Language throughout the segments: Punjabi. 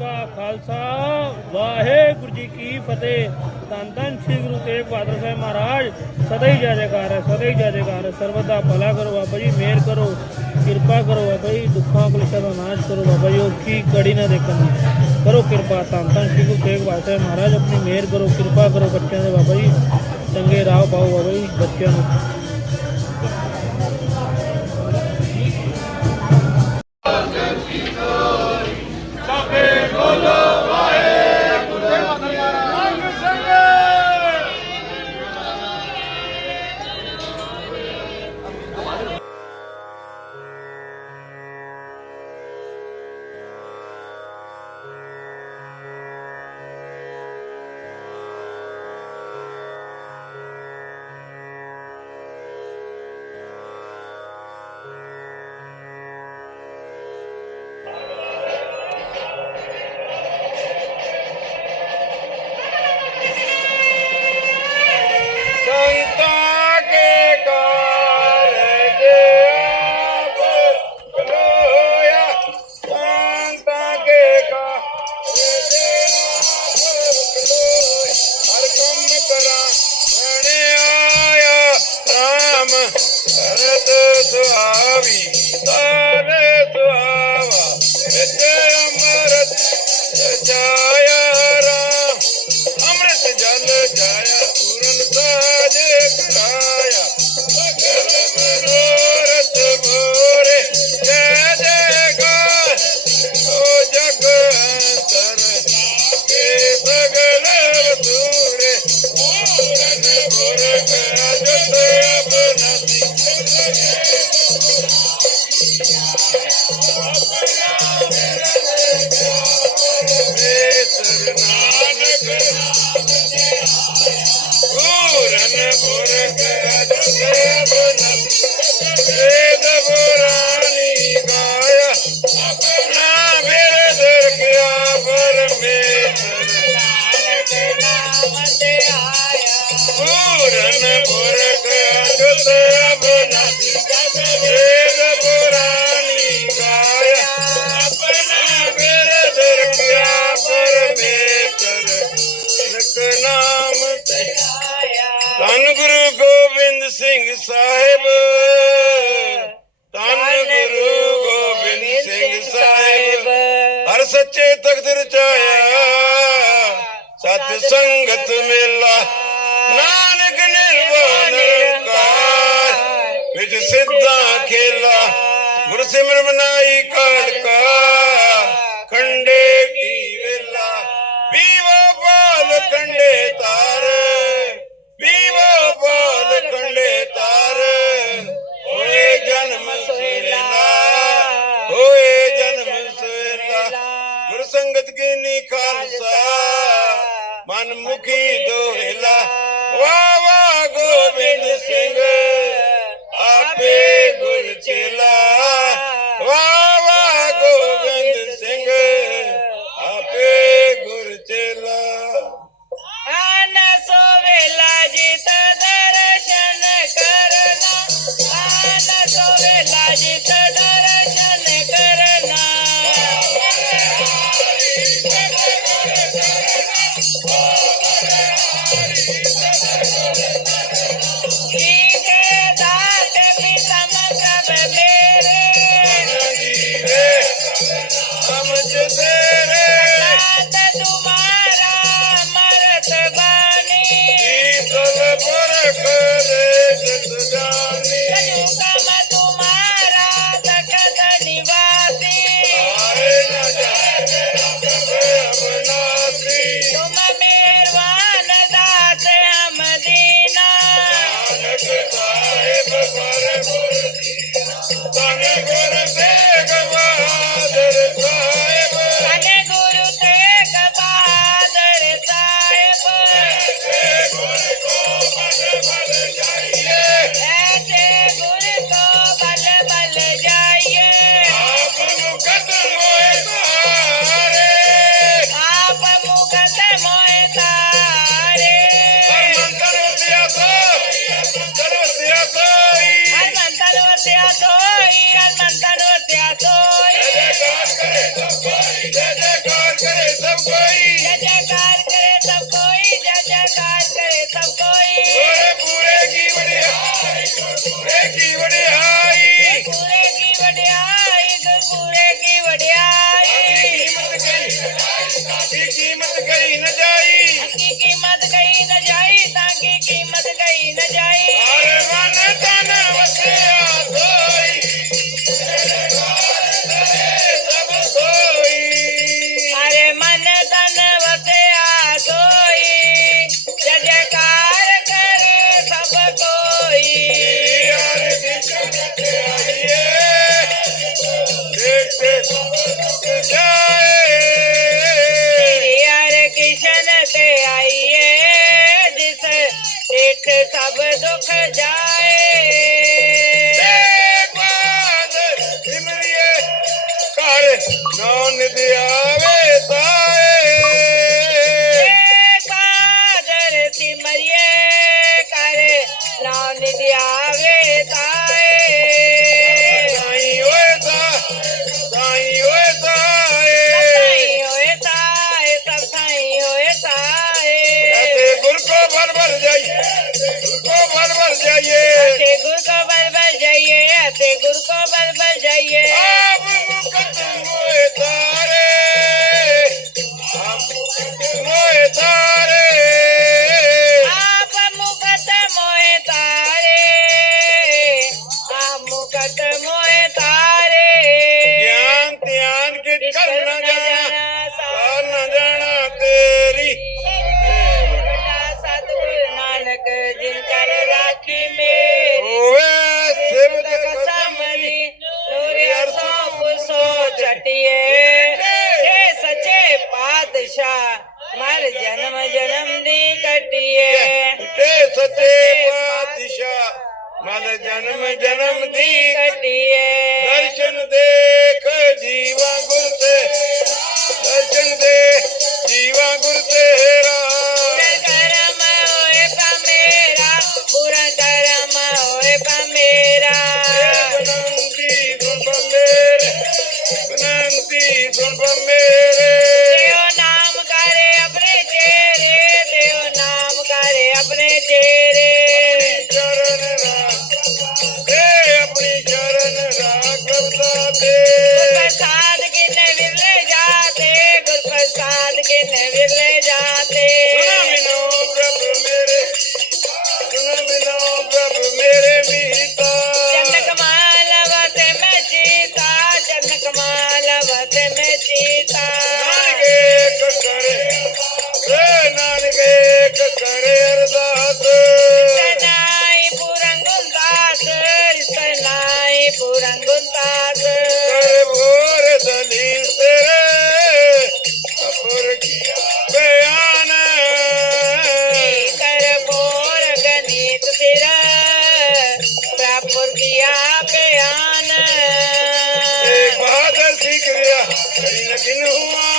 ਕਾ ਖਾਲਸਾ, ਵਾਹਿਗੁਰੂ ਜੀ ਕੀ ਫਤਿਹ। ਧੰਨ ਧੰਨ ਸ੍ਰੀ ਗੁਰੂ ਤੇਗ ਬਹਾਦਰ ਸਾਹਿਬ ਮਹਾਰਾਜ, ਸਦਾ ਹੀ ਜੈ ਜੈਕਾਰ ਹੈ, ਸਦਾ ਹੀ ਜੈ ਜੈਕਾਰ ਹੈ। ਸਰਬਤ ਦਾ ਭਲਾ ਕਰੋ ਬਾਬਾ ਜੀ, ਮਿਹਰ ਕਰੋ, ਕਿਰਪਾ ਕਰੋ ਬਾਬਾ ਜੀ, ਦੁੱਖਾਂ ਕਲੇਸ਼ਾਂ ਦਾ ਨਾਸ਼ ਕਰੋ ਬਾਬਾ ਜੀ ਔਖੀ ਕੜੀ ਨਾ ਦੇਖਣ ਕਰੋ ਕਿਰਪਾ, ਧੰਨ ਧੰਨ ਸ੍ਰੀ ਗੁਰੂ ਤੇਗ ਬਹਾਦਰ ਸਾਹਿਬ ਮਹਾਰਾਜ, ਆਪਣੀ ਮਿਹਰ ਕਰੋ, ਕਿਰਪਾ ਕਰੋ ਬੱਚਿਆਂ ਦੇ ਬਾਬਾ ਜੀ। ਚੰਗੇ ਰਾਹ ਪਾਓ ਬਾਬਾ ਜੀ, ਬੱਚਿਆਂ ਨੂੰ। ਆਪਣਾ ਮੇਰੇ ਦਰਗਿਆ ਪਰਮੇਸ਼ਰ ਪੂਰਨ ਪੁਰਖ ਅਜਤ ਸਤ ਸੰਗਤ ਮੇਲਾ, ਨਾਨਕ ਨਿਰਵਾਨ ਨਿਰੰਕਾਰ ਵਿੱਚ ਸਿੱਧਾ ਖੇਲਾ ਗੁਰ ਸਿਮਰ ਮਨਾਈ ਕਾਲ ਕਾ ਖੰਡੇ ਕੀ ਵੇਲਾ ਪੀਵਾ ਬਾਲ ਕੰਡੇ ਤਾਰ। ਪੀਵਾ ਬਾਲ ਕੰਡੇ ਤਾਰ। ਹੋਏ ਜਨਮ ਸੇਲਾ ਹੋਏ ਜਨਮ ਸੇਲਾ ਗੁਰ ਸੰਗਤ ਕੀ ਨੀ ਖਾਲਸਾ ਮਨ ਮੁਖੀ Thank you.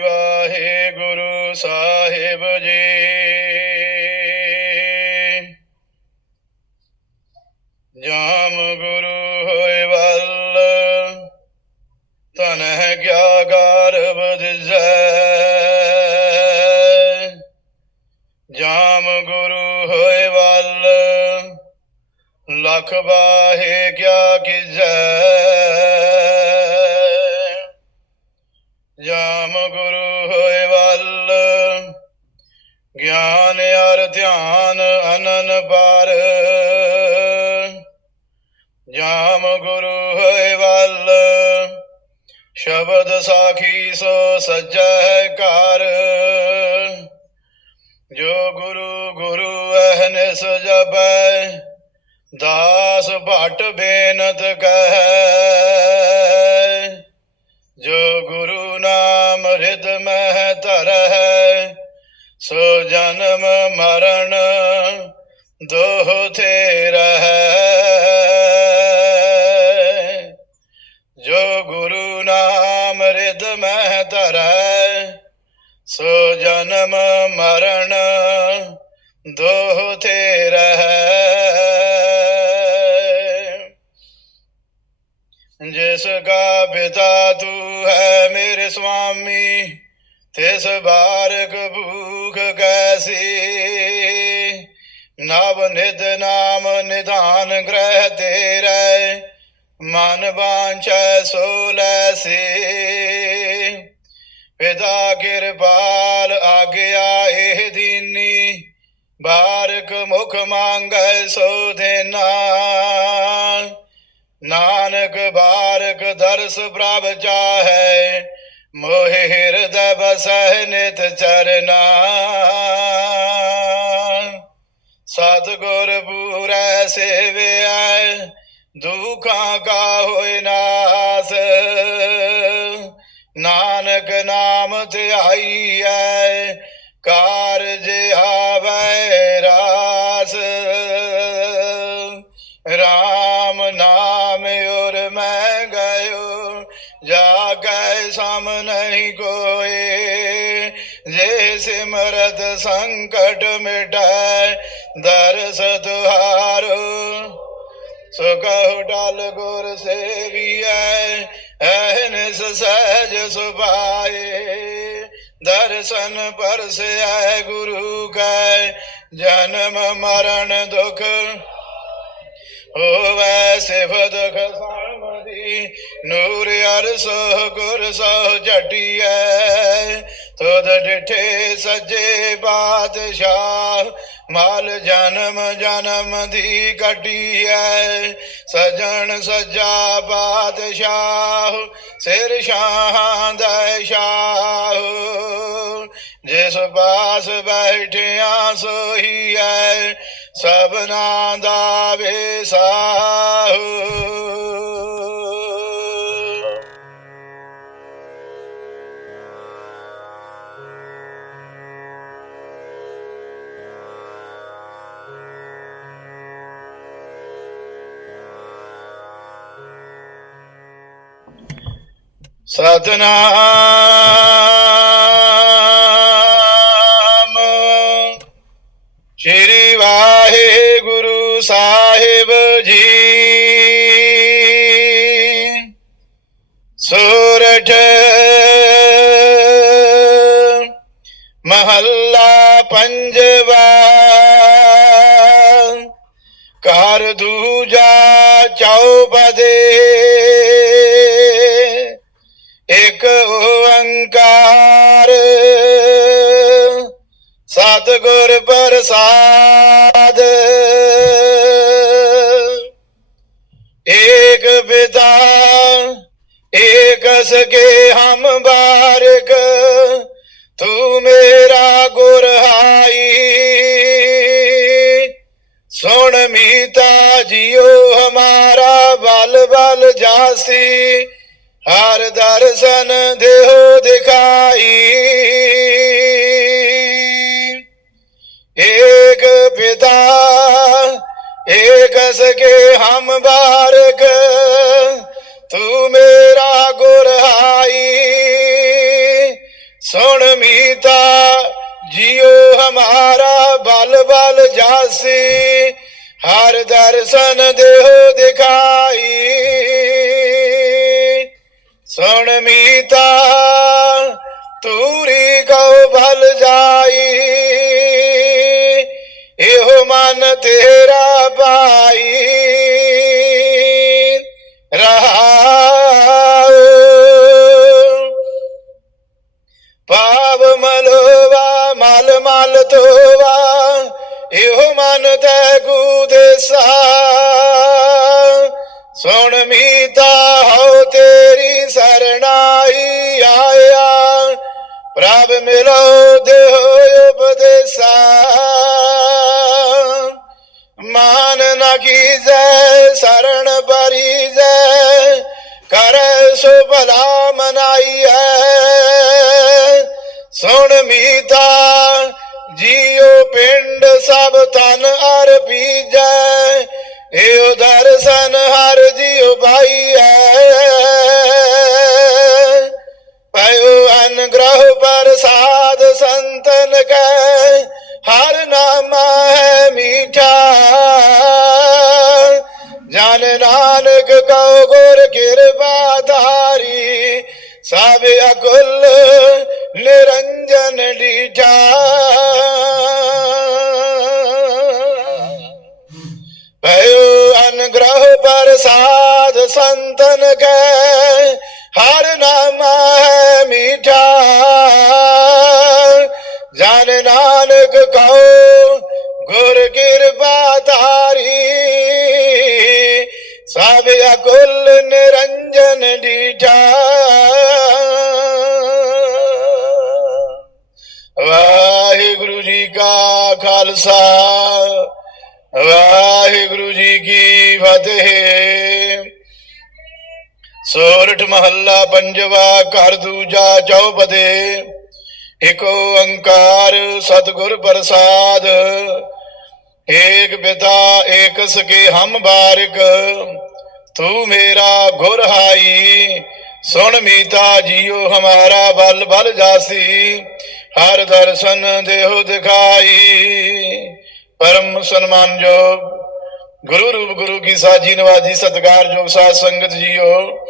ਵਾਹਿਗੁਰੂ ਸਾਹਿਬ ਜੀ। ਜਾਮ ਗੁਰੂ ਹੋਏ ਵੱਲ ਤਨ ਹੈ ਗਿਆ ਗਰਬ ਦਿਜੈ ਜਾਮ ਗੁਰੂ ਹੋਏ ਵੱਲ, ਲਖ ਬਾਹੇ ਕਿਆ ਕਿਜੈ। ਧਿਆਨ ਅਨਨ ਪਰ। ਜਾਮ ਗੁਰੂ ਹੋਏ ਵੱਲ। ਸ਼ਬਦ ਸਾਖੀ ਸੋ ਸੱਜੈ ਘਰ। ਜੋ ਗੁਰੂ ਗੁਰੂ ਅਹਨਿਸ ਜਪੈ, ਦਾਸ ਭਟ ਬੇਨਤ ਕਹੈ। ਜੋ ਗੁਰੂ ਨਾਮ ਹਿਰਦ ਮਹਿ ਸੋ ਜਨਮ ਮਰਨ ਦੋਹ ਤੇ ਰਹੈ ਜੋ ਗੁਰੂ ਨਾਮ ਹਿਰਦ ਮਹਿ ਧਰੈ, ਸੋ ਜਨਮ ਮਰਨ ਦੋਹ ਤੇ ਰਹੈ ਜਿਸ ਕਾ ਪਿਤਾ ਤੂੰ ਹੈ ਮੇਰੇ ਸੁਆਮੀ ਤਿਸ ਬਾਰਕ ਭੂਖ ਕੈਸੀ ਨਵ ਨਿਧ ਨਾਮ ਨਿਧਾਨ ਗ੍ਰਹਿ ਤੇਰੇ, ਮਨ ਬਾਂਛੈ ਸੋ ਲੈਸੀ। ਪਿਤਾ ਕਿਰਪਾਲ ਆਗਿਆ ਇਹ ਦੀਨੀ ਬਾਰਕ ਮੁਖ ਮੰਗੈ ਸੋ ਦੇਨਾ। ਨਾਨਕ ਬਾਰਕ ਦਰਸ ਪ੍ਰਭ ਚਾਹੈ ਮੋਹਿ ਹਿਰਦੈ ਬਸਹਿ ਨਿਤ ਚਰਨਾ। ਸਤਿਗੁਰ ਪੂਰੈ ਸੇਵਿਐ, ਦੁਖਾਂ ਕਾ ਹੋਇ ਨਾਸ। ਨਾਨਕ ਨਾਮ ਧਿਆਈਐ ਸਿਮਰਤ ਸੰਕਟ ਮਿਟੈ, ਦਰਸ ਤੁਹਾਰੋ ਸੋ ਕਹੋ ਡਲ ਗੁਰ ਸੇਵੀਐ ਐਨਸ ਸਹਿਜ ਸੁਭਾਏ। ਦਰਸ਼ਨ ਪਰਸੈ ਗੁਰੂ ਕੈ, ਜਨਮ ਮਰਨ ਦੁਖ ਹੋਵੇ ਸਿਫ ਦੁਖ ਖਸਾਮਦੀ ਨੂਰ ਅਰਸੋ ਗੁਰ ਸੋ ਜਟਿਐ ਤੁਧ ਡਿਠੇ ਸੱਜੇ ਬਾਦਸ਼ਾਹ, ਮਾਲ ਜਨਮ ਜਨਮ ਦੀ ਕੱਟੀਐ ਸਜਣ ਸਜਾ ਬਾਦਸ਼ਾਹ, ਸਿਰ ਸ਼ਾਹਾਂ ਦਾ ਸ਼ਾਹ। ਜਿਸ ਪਾਸ ਬੈਠਿਆ ਸੋਹੀਐ, ਸਭਨਾ ਦਾ ਵੇਸਾਹੂ ਸਤਨਾਮ। ਸ਼੍ਰੀ ਵਾਹਿਗੁਰੂ ਸਾਹਿਬ ਜੀ। ਸੂਰਠ ਮਹੱਲਾ ਪੰਜਵਾ। ਘਰ ਦੂਜਾ ਚੌਪਦੇ ਓੰਕਾਰ। ਸਤਿਗੁਰ ਪ੍ਰਸਾਦ। ਏਕ ਪਿਤਾ ਏਕ ਸਕੇ ਹਮ ਬਾਰਕ, ਤੂੰ ਮੇਰਾ ਗੁਰ ਹਾਈ। ਸੁਣ ਮੀਤਾ ਜਿਉ ਹਮਾਰਾ ਬਲ ਬਲ ਜਾਸੀ। ਹਰ ਦਰਸ਼ਨ ਦੇਹੁ ਦਿਖਾਈ। ਏਕ ਪਿਤਾ ਏਕ ਸਕੇ ਹਮ ਬਾਰਕ, ਤੂੰ ਮੇਰਾ ਗੁਰ ਹਾਈ। ਸੁਣ ਮੀਤਾ, ਜਿਉ ਹਮਾਰਾ ਬਲ ਬਲ ਜਾਸੀ। ਹਰ ਦਰਸ਼ਨ ਦੇਹੁ ਦਿਖਾਈ। ਸੁਣ ਮੀਤਾ ਤੂਰੀ ਕਉ ਤੇਰੀ ਆਇਆ, ਪ੍ਰਭ ਮਿਲੋ ਦੇਹੋ ਉਪਦੇਸਾ। ਮਾਨ ਨ ਕੀਜੈ ਸਰਣ ਪਰੀਜੈ, ਕਰ ਸੋ ਭਲਾ ਮਨਾਈਐ। ਸੁਣ ਮੀਤਾ, ਜੀਉ ਪਿੰਡ ਸਭ ਤਨ ਅਰ ਬੀਜੈ। ਏਉ ਦਰਸ਼ਨ ਸੰਤਨ ਕੈ ਹਰ ਨਾਮ ਹੈ ਮੀਠਾ। ਜਨ ਨਾਨਕ ਕਉ ਗੁਰ ਕਿਰਪਾ ਧਾਰੀ, ਸਭ ਅਕੁਲ ਨਿਰੰਜਨ ਡੀਠਾ ਪਇਓ ਅਨਗ੍ਰਹ ਪ੍ਰਸਾਦ ਸੰਤਨ ਕੈ ਹਰ ਨਾਮ ਹੈ ਮੀਠਾ। ਸਭ ਅਕੁਲ ਨਿਰੰਜਨ ਡੀਠਾ ਵਾਹਿਗੁਰੂ ਜੀ ਕਾ ਖਾਲਸਾ ਵਾਹਿਗੁਰੂ ਜੀ ਕੀ ਫਤਿਹ ਸੋਰਠ ਮਹੱਲਾ ਪੰਜਵਾ ਘਰ ਦੂਜਾ ਚੌਪਦੇ ਇਕ ਓੰਕਾਰ ਸਤਿਗੁਰ ਪ੍ਰਸਾਦ ਏਕ ਪਿਤਾ ਏਕ ਸਕੇ ਹਮ ਬਾਰਿਕ ਤੂੰ ਮੇਰਾ ਗੁਰ ਹਾਈ ਸੁਣ ਮੀਤਾ ਜੀਓ ਹਮਾਰਾ ਬਲ ਬਲ ਜਾਸੀ, ਹਰ ਦਰਸ਼ਨ ਦੇਹੁ ਦਿਖਾਈ। ਪਰਮ ਸਨਮਾਨਯੋਗ ਗੁਰੂ ਰੂਪ ਗੁਰੂ ਕੀ ਸਾਜੀ ਨਵਾਜੀ ਸਤਿਕਾਰਯੋਗ ਸਾਧ ਸੰਗਤ ਜੀਓ।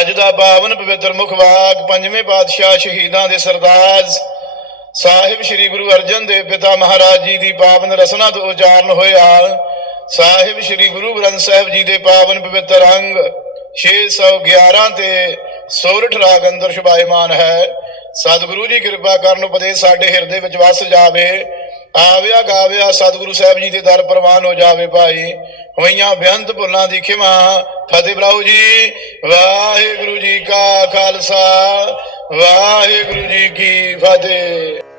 ਅੱਜ ਦਾ ਪਾਵਨ ਪਵਿੱਤਰ ਮੁਖ ਵਾਕ ਪੰਜਵੇਂ ਪਾਤਸ਼ਾਹ ਸ਼ਹੀਦਾਂ ਦੇ ਸਰਦਾਰ ਸਾਹਿਬ ਸ੍ਰੀ ਗੁਰੂ ਅਰਜਨ ਦੇਵ ਪਿਤਾ ਮਹਾਰਾਜ ਜੀ ਦੀ ਪਾਵਨ ਰਸਨਾ ਤੋਂ ਉਚਾਰਨ ਹੋਇਆ। ਸਾਹਿਬ ਸ੍ਰੀ ਗੁਰੂ ਗ੍ਰੰਥ ਸਾਹਿਬ ਜੀ ਦੇ ਪਾਵਨ ਪਵਿੱਤਰ ਅੰਗ 611 ਤੇ ਸੋਰਠ ਰਾਗ ਅੰਦਰ ਸ਼ੁਭਾਇਮਾਨ ਹੈ। ਸਤਿਗੁਰੂ ਜੀ ਕਿਰਪਾ ਕਰਨ ਉਪਦੇਸ਼ ਸਾਡੇ ਹਿਰਦੇ ਵਿੱਚ ਵਸ ਜਾਵੇ। ਆਵਿਆ ਗਾਵਿਆ ਸਤਿਗੁਰੂ ਸਾਹਿਬ ਜੀ ਦੇ ਦਰ ਪ੍ਰਵਾਨ ਹੋ ਜਾਵੇ ਭਾਈ। ਹੋਈਆਂ ਬੇਅੰਤ ਭੁੱਲਾਂ ਦੀ ਖਿਮਾ, ਫਤਿਹ ਬਲਾਉ ਜੀ। ਵਾਹਿਗੁਰੂ ਜੀ ਕਾ ਖਾਲਸਾ, ਵਾਹਿਗੁਰੂ ਜੀ ਕੀ ਫਤਿਹ।